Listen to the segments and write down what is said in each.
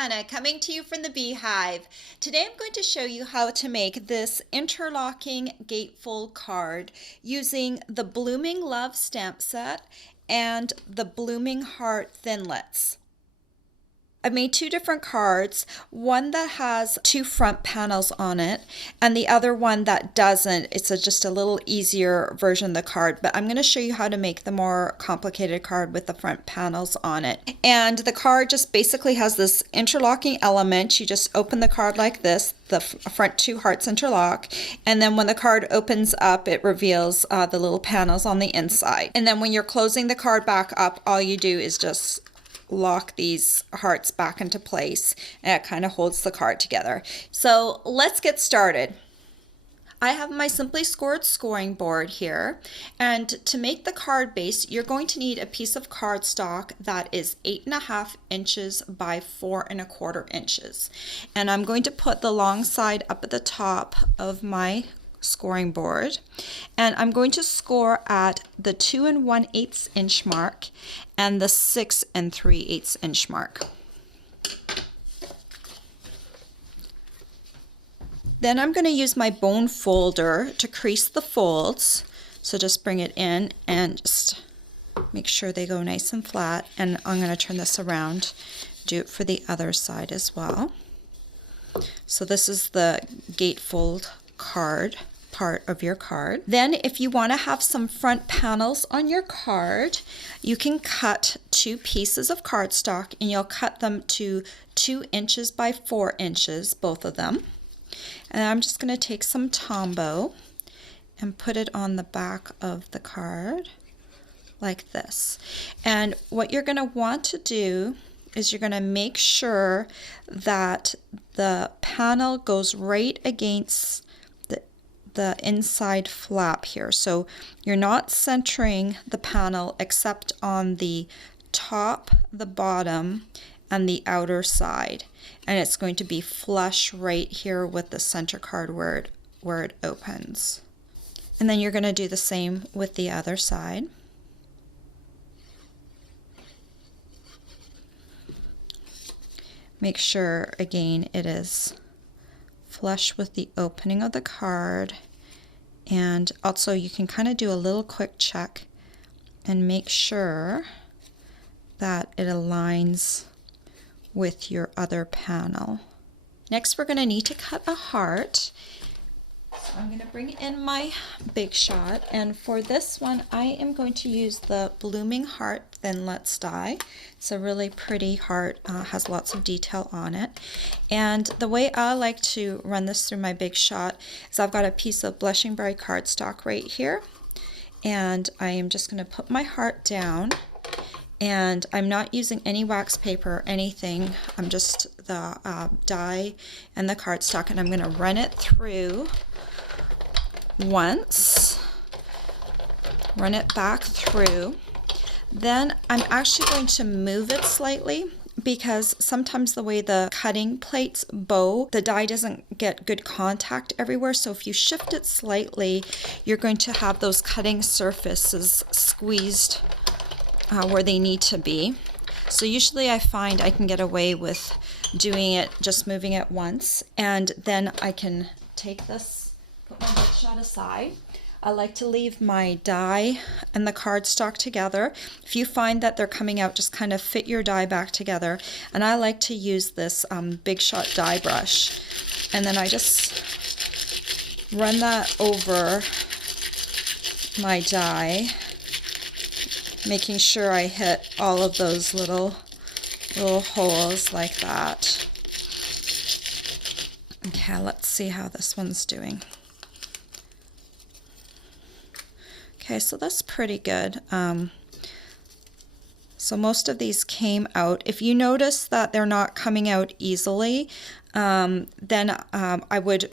Anna coming to you from the Beehive. Today I'm going to show you how to make this interlocking gatefold card using the Blooming Love stamp set and the Blooming Heart Thinlits. I've made two different cards, one that has two front panels on it and the other one that doesn't. It's just a little easier version of the card, but I'm going to show you how to make the more complicated card with the front panels on it. And the card just basically has this interlocking element. You just open the card like this, the front two hearts interlock, and then when the card opens up it reveals the little panels on the inside. And then when you're closing the card back up, all you do is just lock these hearts back into place, and it kind of holds the card together. So let's get started. I have my Simply Scored scoring board here, and to make the card base you're going to need a piece of cardstock that is 8.5 inches by 4.25 inches, and I'm going to put the long side up at the top of my scoring board, and I'm going to score at the 2 1/8 inch mark and the 6 3/8 inch mark. Then I'm going to use my bone folder to crease the folds, so just bring it in and just make sure they go nice and flat, and I'm going to turn this around, do it for the other side as well. So this is the gatefold card part of your card. Then if you want to have some front panels on your card, you can cut two pieces of cardstock and you'll cut them to 2 inches by 4 inches, both of them. And I'm just going to take some Tombow and put it on the back of the card like this. And what you're going to want to do is you're going to make sure that the panel goes right against the inside flap here. So you're not centering the panel except on the top, the bottom, and the outer side. And it's going to be flush right here with the center card where it opens. And then you're going to do the same with the other side. Make sure again it is flush with the opening of the card, and also you can kind of do a little quick check and make sure that it aligns with your other panel. Next we're going to need to cut a heart. So I'm going to bring in my Big Shot, and for this one I am going to use the Blooming Heart Thinlits die. It's a really pretty heart, has lots of detail on it. And the way I like to run this through my Big Shot is I've got a piece of Blushing Berry cardstock right here, and I am just going to put my heart down, and I'm not using any wax paper or anything. I'm just the die and the cardstock, and I'm going to run it through once, run it back through. Then I'm actually going to move it slightly, because sometimes the way the cutting plates bow, the die doesn't get good contact everywhere. So if you shift it slightly, you're going to have those cutting surfaces squeezed where they need to be. So usually I find I can get away with doing it, just moving it once, and then I can take this, put my Big Shot aside. I like to leave my die and the cardstock together. If you find that they're coming out, just kind of fit your die back together. And I like to use this Big Shot die brush. And then I just run that over my die, making sure I hit all of those little holes like that. Okay, let's see how this one's doing. Okay, so that's pretty good. So most of these came out. If you notice that they're not coming out easily, then I would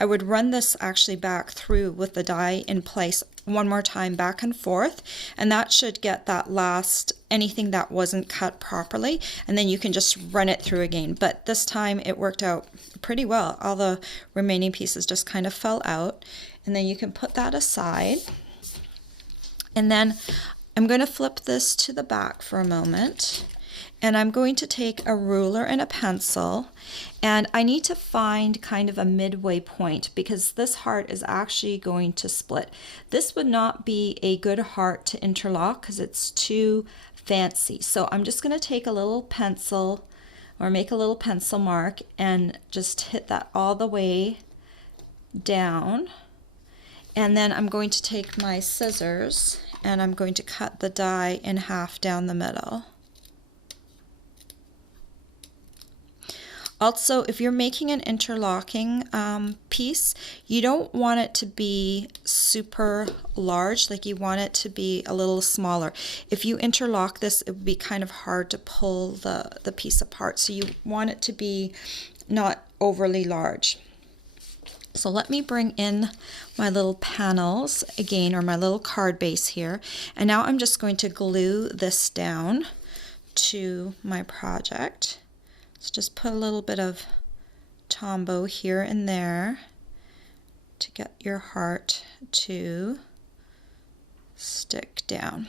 run this actually back through with the die in place one more time, back and forth, and that should get that last, anything that wasn't cut properly, and then you can just run it through again. But this time it worked out pretty well. All the remaining pieces just kind of fell out, and then you can put that aside. And then I'm going to flip this to the back for a moment, And I'm going to take a ruler and a pencil, and I need to find kind of a midway point because this heart is actually going to split. This would not be a good heart to interlock because it's too fancy. So I'm just going to take a little pencil or make a little pencil mark and just hit that all the way down. And then I'm going to take my scissors and I'm going to cut the die in half down the middle. Also, if you're making an interlocking piece, you don't want it to be super large, like you want it to be a little smaller. If you interlock this, it would be kind of hard to pull the piece apart. So you want it to be not overly large. So let me bring in my little panels again, or my little card base here. And now I'm just going to glue this down to my project. So just put a little bit of Tombow here and there to get your heart to stick down.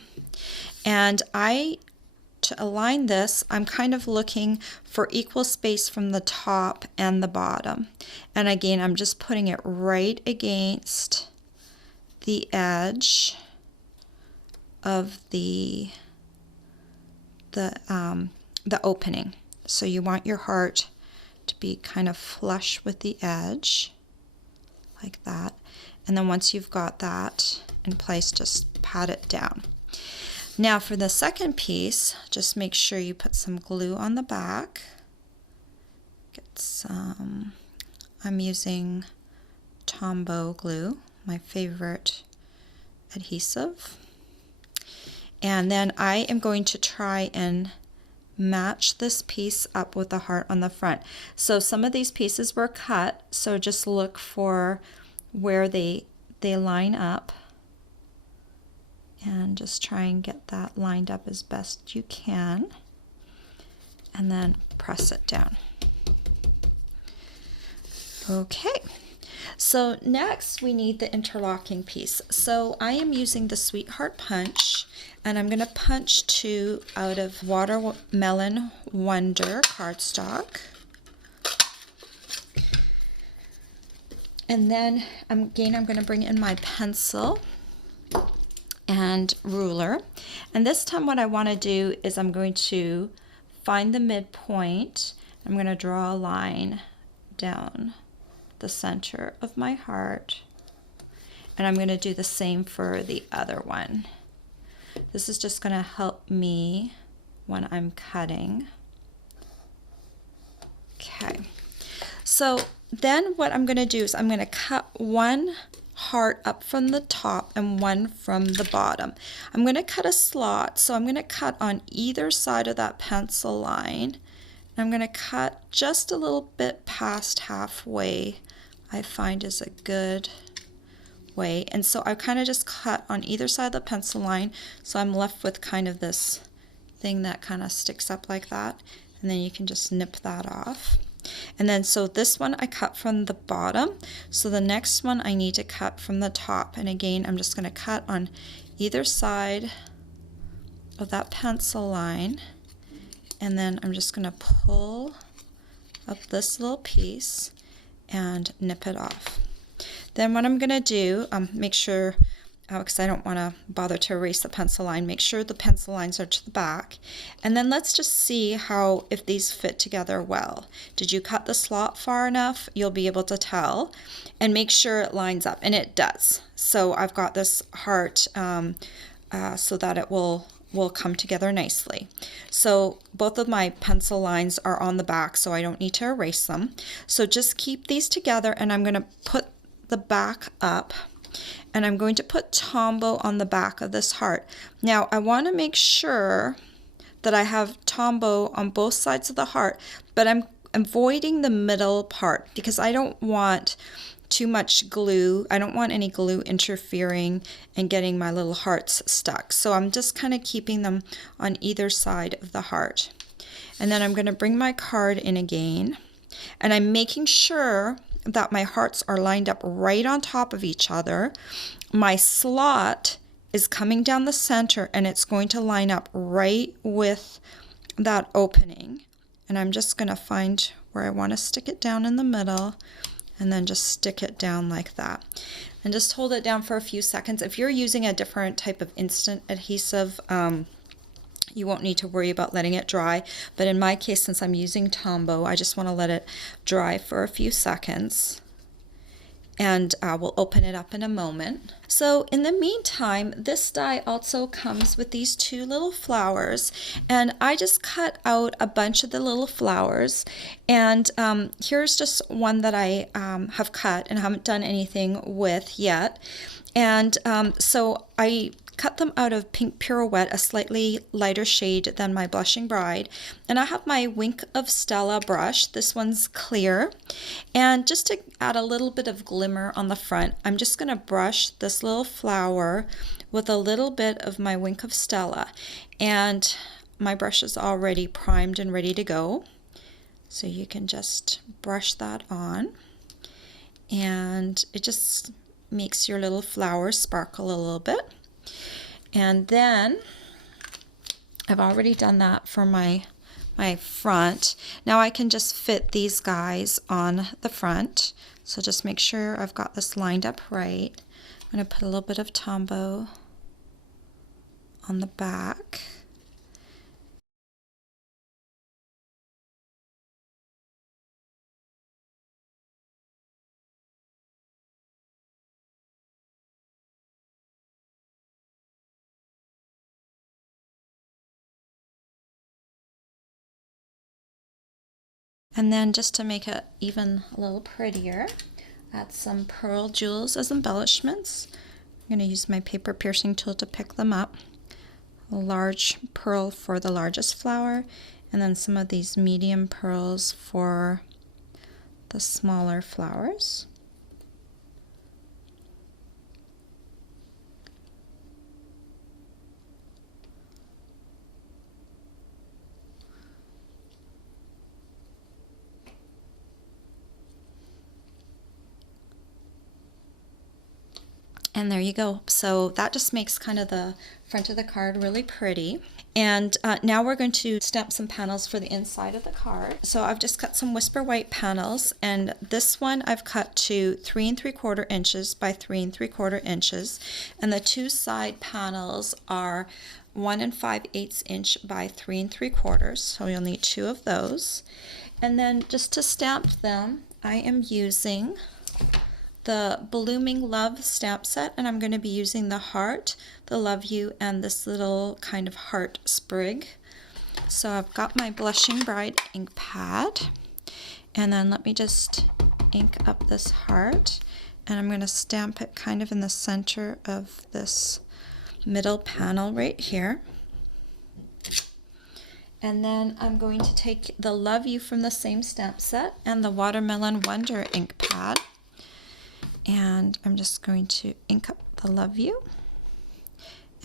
And to align this, I'm kind of looking for equal space from the top and the bottom. And again, I'm just putting it right against the edge of the opening. So you want your heart to be kind of flush with the edge, like that. And then once you've got that in place, just pat it down. Now for the second piece, just make sure you put some glue on the back. Get some, I'm using Tombow glue, my favorite adhesive. And then I am going to try and match this piece up with the heart on the front. So some of these pieces were cut, so just look for where they line up and just try and get that lined up as best you can, and then press it down. Okay, so next we need the interlocking piece. So I am using the Sweetheart Punch, and I'm going to punch 2 out of Watermelon Wonder cardstock. And then again, I'm going to bring in my pencil and ruler. And this time what I want to do is I'm going to find the midpoint. I'm going to draw a line down the center of my heart. And I'm going to do the same for the other one. This is just going to help me when I'm cutting. Okay, so then what I'm going to do is I'm going to cut one heart up from the top and one from the bottom. I'm going to cut a slot, so I'm going to cut on either side of that pencil line. I'm going to cut just a little bit past halfway, I find is a good way. And so I kind of just cut on either side of the pencil line, so I'm left with kind of this thing that kind of sticks up like that, and then you can just nip that off. And then so this one I cut from the bottom, so the next one I need to cut from the top. And again, I'm just going to cut on either side of that pencil line, and then I'm just going to pull up this little piece and nip it off. Then what I'm going to do, make sure, because I don't want to bother to erase the pencil line, make sure the pencil lines are to the back. And then let's just see if these fit together well. Did you cut the slot far enough? You'll be able to tell. And make sure it lines up, and it does. So I've got this heart so that it will come together nicely. So both of my pencil lines are on the back, so I don't need to erase them. So just keep these together, and I'm going to put the back up, and I'm going to put Tombow on the back of this heart. Now I want to make sure that I have Tombow on both sides of the heart, but I'm avoiding the middle part because I don't want too much glue. I don't want any glue interfering and getting my little hearts stuck. So I'm just kind of keeping them on either side of the heart. And then I'm going to bring my card in again, and I'm making sure that my hearts are lined up right on top of each other. My slot is coming down the center, and it's going to line up right with that opening, and I'm just going to find where I want to stick it down in the middle, and then just stick it down like that. And just hold it down for a few seconds. If you're using a different type of instant adhesive, you won't need to worry about letting it dry. But in my case, since I'm using Tombow, I just want to let it dry for a few seconds. And we'll open it up in a moment. So in the meantime, this die also comes with these two little flowers, and I just cut out a bunch of the little flowers, and here's just one that I have cut and haven't done anything with yet. And so I cut them out of Pink Pirouette, a slightly lighter shade than my Blushing Bride. And I have my Wink of Stella brush. This one's clear. And just to add a little bit of glimmer on the front, I'm just going to brush this little flower with a little bit of my Wink of Stella. And my brush is already primed and ready to go. So you can just brush that on. And it just makes your little flower sparkle a little bit. And then I've already done that for my front. Now I can just fit these guys on the front. So just make sure I've got this lined up right. I'm going to put a little bit of Tombow on the back. And then just to make it even a little prettier, add some pearl jewels as embellishments. I'm going to use my paper piercing tool to pick them up. A large pearl for the largest flower, and then some of these medium pearls for the smaller flowers. And there you go. So that just makes kind of the front of the card really pretty. And now we're going to stamp some panels for the inside of the card. So I've just cut some Whisper White panels, and this one I've cut to 3 3/4 inches by 3 3/4 inches. And the two side panels are 1 5/8 inch by 3 3/4. So you'll need two of those. And then just to stamp them, I am using the Bloomin' Love stamp set, and I'm going to be using the heart, the love you, and this little kind of heart sprig. So I've got my Blushing Bride ink pad, and then let me just ink up this heart, and I'm going to stamp it kind of in the center of this middle panel right here. And then I'm going to take the Love You from the same stamp set and the Watermelon Wonder ink pad. And I'm just going to ink up the Love You,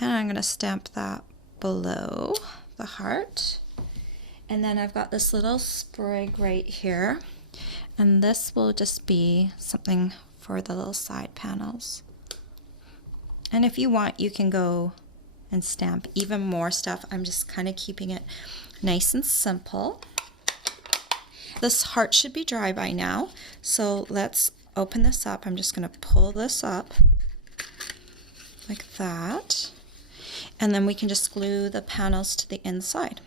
and I'm going to stamp that below the heart. And then I've got this little sprig right here, and this will just be something for the little side panels. And if you want, you can go and stamp even more stuff. I'm just kind of keeping it nice and simple. This heart should be dry by now, so let's open this up. I'm just going to pull this up like that, and then we can just glue the panels to the inside.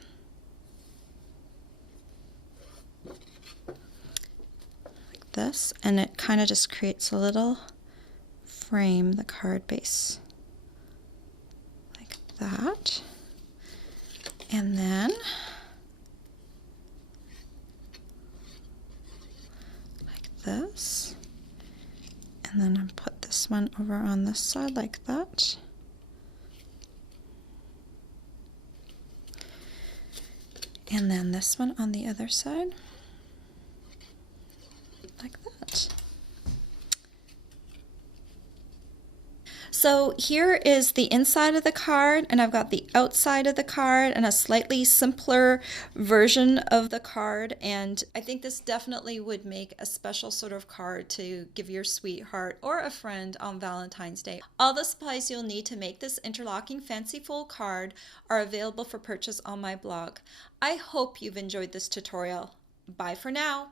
Like this, and it kind of just creates a little frame, the card base, like that. And then like this. And then I'll put this one over on this side like that. And then this one on the other side, like that. So here is the inside of the card, and I've got the outside of the card and a slightly simpler version of the card. And I think this definitely would make a special sort of card to give your sweetheart or a friend on Valentine's Day. All the supplies you'll need to make this interlocking fancy fold card are available for purchase on my blog. I hope you've enjoyed this tutorial. Bye for now.